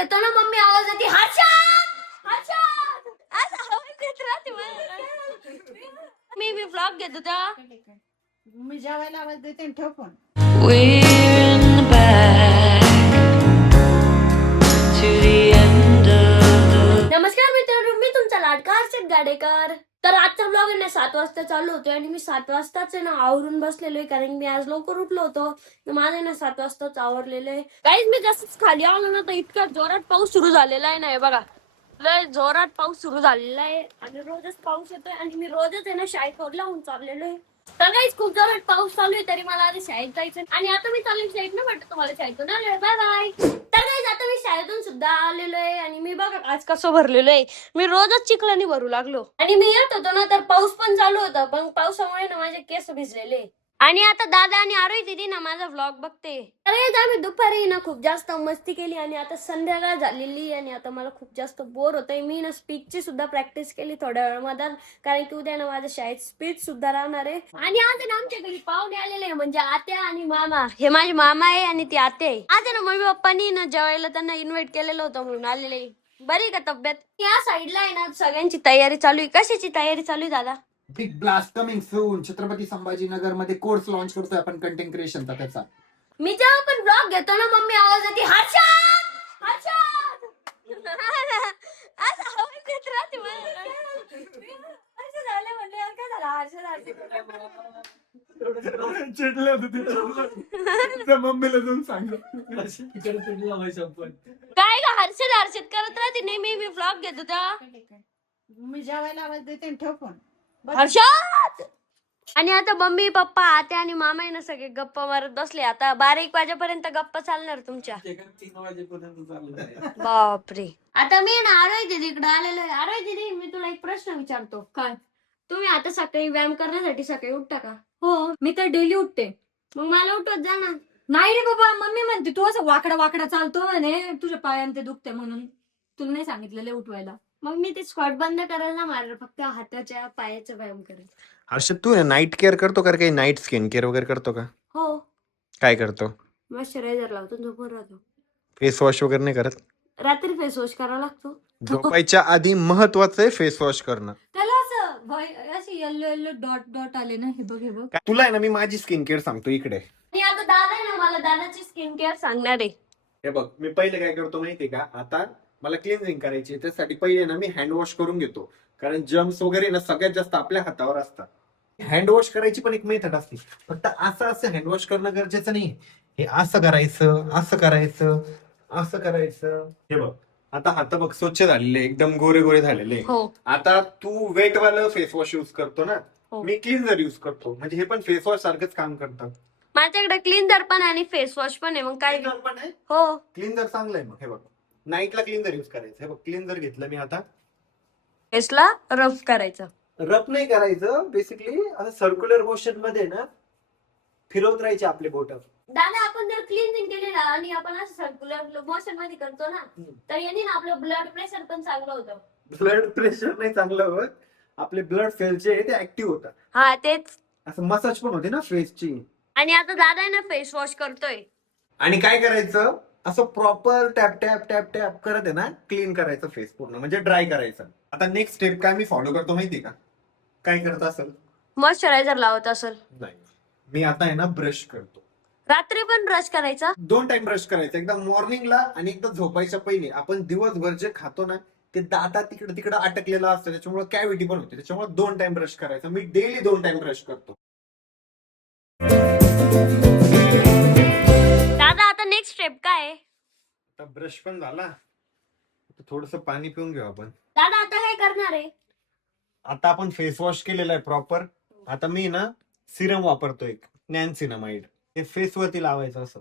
घेतो ना मम्मी आवाज येते हर्षद हर्षद असा आवाज येत राहते मला. मी व्लॉग घेतो तेव्हा मी जेवायला आवाज देते आणि ठेव फोन. नमस्कार मित्रांनो, मी तुमचा लाडका हर्षद गाडेकर. तर आजचा ब्लॉग आहे ना 7 वाजता चालू होतोय आणि मी 7 वाजताच आहे ना आवरून बसलेलो आहे, कारण मी आज लवकर उठलो होतो. तर माझं ना 7 वाजताच आवरलेलं आहे. काहीच मी जसंच खाली आलो ना तर इतका जोरात पाऊस सुरू झालेला आहे ना. हे बघा, लय जोरात पाऊस सुरू झालेला आहे आणि रोजच पाऊस येतोय आणि मी रोजच आहे ना शाळेत लावून चाललेलो आहे. तर काहीच खूप जोरात पाऊस चालू आहे, तरी मला आता शाळेत जायचं आणि आता मी चालू शाळेत ना वाटतं तुम्हाला शाळेतून आलोय. Bye bye. तर काहीच आता मी शाळेतून सुद्धा आलेलो आहे आणि मी बघा आज कसं भरलेलो आहे. मी रोजच चिखलाने भरू लागलो आणि मी येत होतो ना तर पाऊस पण चालू होता, पण पावसामुळे ना माझे केस भिजलेले. आणि आता दादा आणि आरोही दिदी ना माझा व्लॉग बघते. तर आम्ही दुपारी ना खूप जास्त मस्ती केली आणि आता संध्याकाळ झालेली आणि आता मला खूप जास्त बोर होतंय. मी ना स्पीचची सुद्धा प्रॅक्टिस केली थोड्या वेळामध्ये, कारण की उद्या ना माझ्या शाळेत स्पीच सुद्धा राहणार आहे. आणि आज ना आमच्या घरी पाहुणे आलेले आहे, म्हणजे आत्या आणि मामा. हे माझे मामा आहे आणि ती आत्या आहे. आज ना मम्मी पप्पांनी ना जेवायला त्यांना इन्व्हाइट केलेलं होतं म्हणून आलेले. बरी का तब्येत? या साईडला आहे ना सगळ्यांची तयारी चालू आहे. कशाची तयारी चालू आहे दादा? Big blast coming soon. Chhatrapati Sambhajinagar मध्ये कोर्स लॉन्च करतोय आपण कंटेंट क्रिएशनचा त्याचा. मी जेव्हा पण ब्लॉग घेतो ना मम्मी आवाज येते हर्षद हर्षद असा आवाज येत राहते मला. असं झालं म्हणलं यार, काय झालं हर्षद हर्षद चिडले होते ते मम्मीला जाऊन सांग. काय का हर्षद हर्षद करत राहते नेहमी. मी ब्लॉग घेतो तेव्हा मी जेवायला आवाज देते आणि ठेव फोन. हर्षद. आणि आता मम्मी पप्पा आत्या आणि मामा आहे ना सगळे गप्पा मारत बसले. आता 12-1 वाजेपर्यंत गप्पा चालणार तुमच्या. 3 वाजेपर्यंत चालू. बापरे. आता मी ना आरोही दीदीकडे आलेलो आहे. आरोही दीदी, मी तुला एक प्रश्न विचारतो. काय? तुम्ही आता सकाळी व्यायाम करण्यासाठी सकाळी उठता का? हो, मी तर डेली उठते. मग मला उठवत जा ना. नाही रे बाबा, मम्मी म्हणते तू असं वाकडा वाकडा चालतो म्हणे, तुझ्या पायाने ते दुखते म्हणून तुला नाही सांगितलेलं उठवायला. मग मी ते स्क्वॉट बंद करायला ना मारलं, फक्त हाताच्या पायाचा व्यायाम करेल. हर्षद, तू नाईट केअर करतो का? काही नाईट स्किन केअर वगैरे करतो का? हो, काय करतो? मॉइश्चरायझर लावतो, झोपून राहतो. फेस वॉश वगैरे नाही करत? रात्री फेस वॉश करावा लागतो. झोपायच्या आधी महत्वाचं आहे फेस वॉश करणं. त्याला असं असे येल्लो येल्लो डॉट डॉट आले ना, हे बघ हे बघ. तुला आहे ना मी माझी स्किन केअर सांगतो इकडे. आणि आता दादा आहे ना मला दादाची स्किन केअर सांगणार आहे. हे बघ, मी पहिले काय करतो माहितीये का? आता मला क्लिन्झिंग करायची, त्यासाठी पहिले ना मी हँड वॉश करून घेतो, कारण जर्म्स वगैरे ना सगळ्यात जास्त आपल्या हातावर असतात. हँड वॉश करायची पण एक मेथड असते, फक्त असं हँड वॉश करणं गरजेचं नाही. हे असं करायचं, असं करायचं, असं करायचं. हे बघ, आता हात बघ स्वच्छ झालेले, एकदम गोरे गोरे झालेले. हो आता तू वेट वालं फेस वॉश युज करतो ना, हो. मी क्लिन्झर युज करतो, म्हणजे हे पण फेस वॉश सारखंच काम करतं. माझ्याकडे क्लीनर पण आणि फेस वॉश पण आहे. मग काय? क्लिन्झर पण आहे. हो, क्लिन्झर चांगलं आहे. मग हे बघ, नाईटला क्लिन्झर युज करायचं. हे बघ, क्लिन्झर घेतलं मी. आता फेसला रफ करायचं. रफ नाही करायचं, बेसिकली असं सर्क्युलर मोशन मध्ये ना फिरवत राहायचे आपले बोट. दादा, आपण जर क्लिनिंग केले ना आणि आपण असं सर्क्युलर मोशन मध्ये करतो ना, तर याने ना आपलं ब्लड प्रेशर पण चांगलं होतं. ब्लड प्रेशर नाही चांगलं होत, आपले ब्लड सेल्स जे आहे ते ऍक्टिव्ह होतात. हा तेच. असं मसाज पण होते ना फेसची. आणि आता दादा आहे ना फेस वॉश करतोय. आणि काय करायचं, असं proper tap tap tap tap करत आहे ना क्लीन करायचं फेस पूर्ण, म्हणजे ड्राय करायचं. आता नेक्स्ट स्टेप काय मी फॉलो करतो माहिती का? काय करत असेल? मॉइश्चरायझर लावत असेल. नाही, मी आता आहे ना ब्रश करतो. रात्री पण ब्रश करायचा. 2 टाइम ब्रश करायचं, एकदा मॉर्निंगला आणि एकदा झोपायच्या पहिले. आपण दिवसभर जे खातो ना ते दातात तिकडे तिकडे अटकलेलं असतं, त्याच्यामुळे कॅव्हिटी पण होते, त्याच्यामुळे 2 टाइम ब्रश करायचं. मी डेली 2 टाइम ब्रश करतो. दादा, आता नेक्स्ट स्टेप काय आहे? आता ब्रश पण झाला, थोडस पाणी पिऊन घेऊ आपण. दादा आता काय करणार आहे? आता आपण फेस वॉश केलेला आहे प्रॉपर. आता मी ना सिरम वापरतो, एक नॅनसिनामाइड. हे फेस वरती लावायचं असं.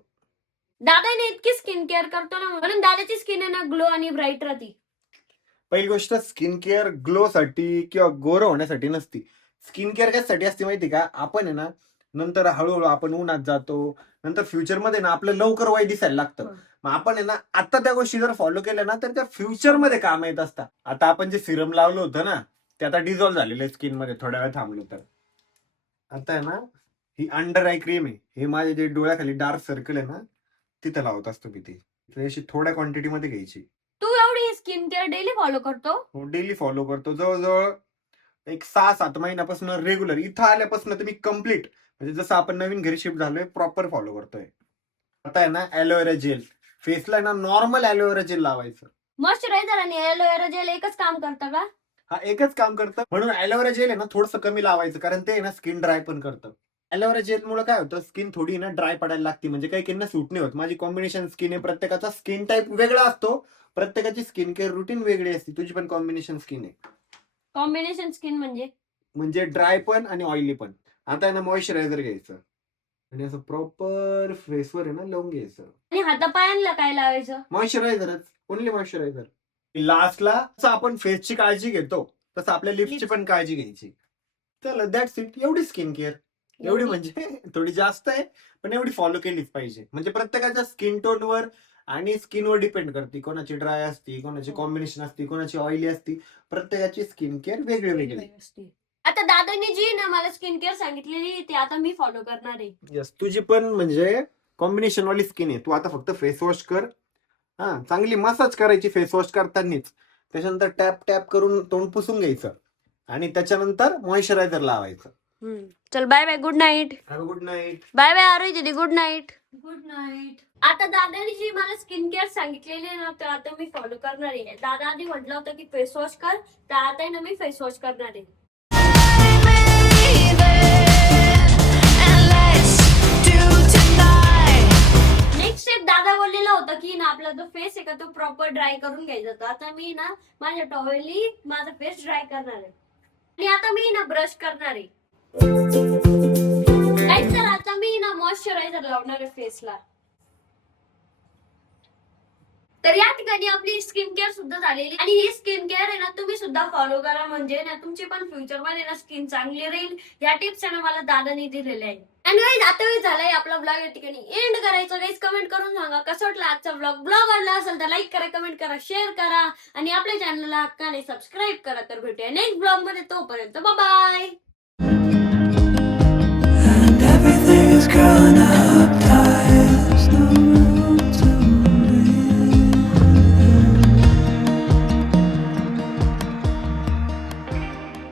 दादाने इतकी स्किन केअर करतो ना, म्हणून दादाची स्किन आहे ना ग्लो आणि ब्राईट राहते. पहिली गोष्ट, स्किन केअर ग्लो साठी किंवा गोरं होण्यासाठी नसती. स्किन केअर कशासाठी असते माहिती का? आपण आहे ना नंतर हळूहळू आपण उन्हात जातो, नंतर फ्युचर मध्ये ना आपलं लवकर वय दिसायला लागतं. मग आपण आहे ना आता त्या गोष्टी जर फॉलो केल्या ना तर त्या फ्युचर मध्ये काम येत असतात. आता आपण जे सिरम लावलं होतं ना ते आता डिझॉल्व्ह झालेलं आहे स्किन मध्ये, थोड्या वेळ थांबलो तर. आता आहे ना ही अंडर आय क्रीम आहे, हे माझे जे डोळ्याखाली डार्क सर्कल आहे ना तिथं लावत असतो मी ती. तर अशी थोड्या क्वांटिटी मध्ये घ्यायची. तू एवढी स्किन केअर डेली फॉलो करतो? डेली फॉलो करतो जवळजवळ एक 6-7 महिन्यापासून रेग्युलर. इथं आल्यापासून तर मी कम्प्लीट म्हणजे जसं आपण नवीन घरी शिफ्ट झालोय प्रॉपर फॉलो करतोय. आता आहे ना ॲलोवेरा जेल फेसला आहे ना नॉर्मल ॲलोवेरा जेल लावायचं. मॉइश्चरायझर आणि एलोवेरा जेल एकच काम करतं का? हा एकच काम करतं म्हणून ॲलोवेरा जेल आहे ना थोडंसं कमी लावायचं कारण ते आहे ना स्किन ड्राय पण करतं. ॲलोवेरा जेल मुळे काय होतं स्किन थोडी ना ड्राय पडायला लागते म्हणजे काही किंना सूट नाही होत. माझी कॉम्बिनेशन स्किन आहे प्रत्येकाचा स्किन टाईप वेगळा असतो. प्रत्येकाची स्किन केअर रुटीन वेगळी असते. तुझी पण कॉम्बिनेशन स्किन आहे कॉम्बिनेशन स्किन म्हणजे ड्राय पण आणि ऑइली पण. आता आहे ना मॉइश्चरायझर घ्यायचं आणि असं प्रॉपर फेसवर आहे ना लावून घ्यायचं. आणि हातापायांना काय लावायचं? मॉइश्चरायझरच ओनली मॉइश्चरायझर. लास्टला जसं आपण फेसची काळजी घेतो तसं आपल्या लिप्सची पण काळजी घ्यायची. चला दॅट्स इट. एवढी स्किन केअर एवढी म्हणजे थोडी जास्त आहे पण एवढी फॉलो केलीच पाहिजे. म्हणजे प्रत्येकाच्या स्किन टोनवर आणि स्किनवर डिपेंड करते. कोणाची ड्राय असते, कोणाची कॉम्बिनेशन असते, कोणाची ऑइली असते. प्रत्येकाची स्किन केअर वेगळी वेगळी. आता दादांनी जी ना मला स्किन केअर सांगितलेली ती आता मी फॉलो करणार आहे. यस तुझी पण म्हणजे कॉम्बिनेशन वाली स्किन आहे. तू आता फक्त फेस वॉश कर. हा चांगली मसाज करायची फेस वॉश करतानाच. त्याच्यानंतर टॅप टॅप करून तोंड पुसून घ्यायचं आणि त्याच्यानंतर मॉइश्चरायझर लावायचं. चल bye bye, good night. Have a good night. Bye bye Arohi दीदी, गुड नाईट. Good night. आता दादाने जी मला स्किन केअर सांगितलेली आहे ना ते आता मी फॉलो करणार आहे. दादा आधी म्हटलं होतं की फेस वॉश कर, तर आता आहे ना मी फेस वॉश करणार आहे. नेक्स्ट स्टेप दादा बोललेला होता की ना आपला जो फेस आहे का तो प्रॉपर ड्राय करून घ्यायचा. तर आता मी ना माझ्या टॉवेलनी माझा फेस ड्राय करणार आहे आणि आता मी ना ब्रश करणार आहे. Guys, तर आता मी ना मॉइश्चरायझर लावणार आहे फेसला. तर या ठिकाणी आपली स्किन केअर सुद्धा झालेली आणि ही स्किन केअर आहे ना तुम्ही सुद्धा फॉलो करा म्हणजे ना तुमची पण फ्युचर मध्ये ना स्किन चांगली राहील. या टिप्स ना मला दादानी दिलेल्या आहेत. आणि गाईज आता वेळ झालाय आपला ब्लॉग या ठिकाणी एंड करायचा. गाईज कमेंट करून सांगा कसा वाटला आजचा ब्लॉग आवडला असेल तर लाईक करा, कमेंट करा, शेअर करा आणि आपल्या चॅनलला हक्काने सबस्क्राईब करा. तर भेटूया नेक्स्ट ब्लॉग मध्ये. तोपर्यंत बाय बाय.